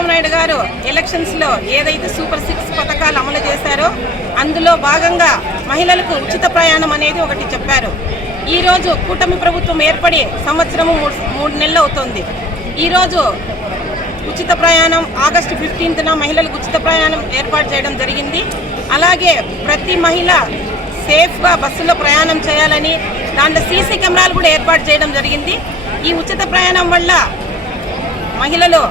చంద్రబాబు నాయుడు గారు ఎలక్షన్స్లో ఏదైతే సూపర్ 6 పథకాలు అమలు చేశారో అందులో భాగంగా మహిళలకు ఉచిత ప్రయాణం అనేది ఒకటి చెప్పారు. ఈరోజు కూటమి ప్రభుత్వం ఏర్పడి సంవత్సరము 3 నెలలు అవుతుంది. ఈరోజు ఉచిత ప్రయాణం ఆగస్టు 15న మహిళలకు ఉచిత ప్రయాణం ఏర్పాటు చేయడం జరిగింది. అలాగే ప్రతి మహిళ సేఫ్గా బస్సులో ప్రయాణం చేయాలని దాంట్లో సీసీ కెమెరాలు కూడా ఏర్పాటు చేయడం జరిగింది. ఈ ఉచిత ప్రయాణం వల్ల మహిళలు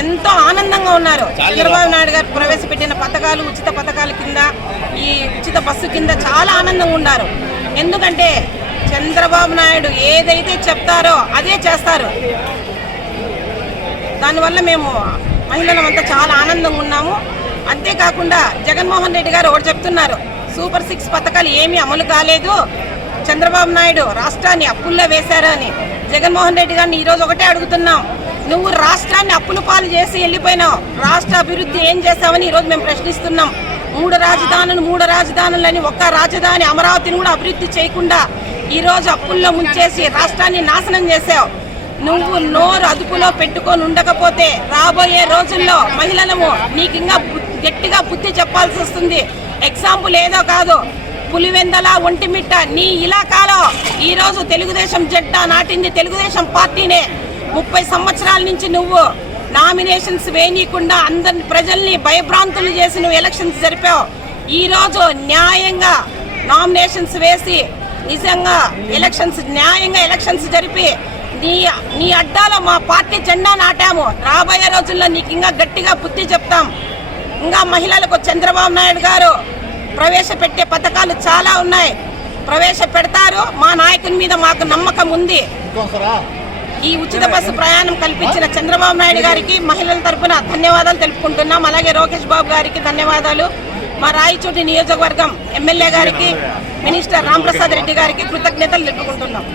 ఎంతో ఆనందంగా ఉన్నారు. చంద్రబాబు నాయుడు గారు ప్రవేశపెట్టిన పథకాలు ఉచిత పథకాల కింద ఈ ఉచిత బస్సు కింద చాలా ఆనందంగా ఉన్నారు. ఎందుకంటే చంద్రబాబు నాయుడు ఏదైతే చెప్తారో అదే చేస్తారు. దానివల్ల మేము మహిళలమంతా చాలా ఆనందంగా ఉన్నాము. అంతేకాకుండా జగన్మోహన్ రెడ్డి గారు ఒకటి చెప్తున్నారు, సూపర్ 6 పథకాలు ఏమీ అమలు కాలేదు, చంద్రబాబు నాయుడు రాష్ట్రాన్ని అప్పుల్లో వేశారు అని. జగన్మోహన్ రెడ్డి గారిని ఈరోజు ఒకటే అడుగుతున్నాం, నువ్వు రాష్ట్రాన్ని అప్పుల పాలు చేసి వెళ్ళిపోయినావు, రాష్ట్ర అభివృద్ధి ఏం చేశావని ఈరోజు మేము ప్రశ్నిస్తున్నాం. 3 రాజధానులని ఒక్క రాజధాని అమరావతిని కూడా అభివృద్ధి చేయకుండా ఈరోజు అప్పుల్లో ముంచేసి రాష్ట్రాన్ని నాశనం చేశావు. నువ్వు నోరు అదుపులో పెట్టుకొని ఉండకపోతే రాబోయే రోజుల్లో మహిళలము నీకు ఇంకా గట్టిగా బుద్ధి చెప్పాల్సి వస్తుంది. ఎగ్జాంపుల్ ఏదో కాదు, పులివెందల ఒంటిమిట్ట నీ ఇలాకాలో ఈరోజు తెలుగుదేశం జెండా నాటింది తెలుగుదేశం పార్టీనే. 30 సంవత్సరాల నుంచి నువ్వు నామినేషన్స్ వేయనీయకుండా అందరి ప్రజల్ని భయభ్రాంతులు చేసి నువ్వు ఎలక్షన్స్ జరిపావు. ఈరోజు న్యాయంగా నామినేషన్స్ వేసి నిజంగా న్యాయంగా ఎలక్షన్స్ జరిపి నీ అడ్డాలో మా పార్టీ జెండా నాటాము. రాబోయే రోజుల్లో నీకు ఇంకా గట్టిగా బుద్ధి చెప్తాం. ఇంకా మహిళలకు చంద్రబాబు నాయుడు గారు ప్రవేశపెట్టే పథకాలు చాలా ఉన్నాయి, ప్రవేశపెడతారు. మా నాయకుని మీద మాకు నమ్మకం ఉంది. ఈ ఉచిత బస్సు ప్రయాణం కల్పించిన చంద్రబాబు నాయుడు గారికి మహిళల తరఫున ధన్యవాదాలు తెలుపుకుంటున్నాం. అలాగే లోకేష్ బాబు గారికి ధన్యవాదాలు. మా రాయచోటి నియోజకవర్గం ఎమ్మెల్యే గారికి, మినిస్టర్ రాంప్రసాద్ రెడ్డి గారికి కృతజ్ఞతలు తెలుపుకుంటున్నాం.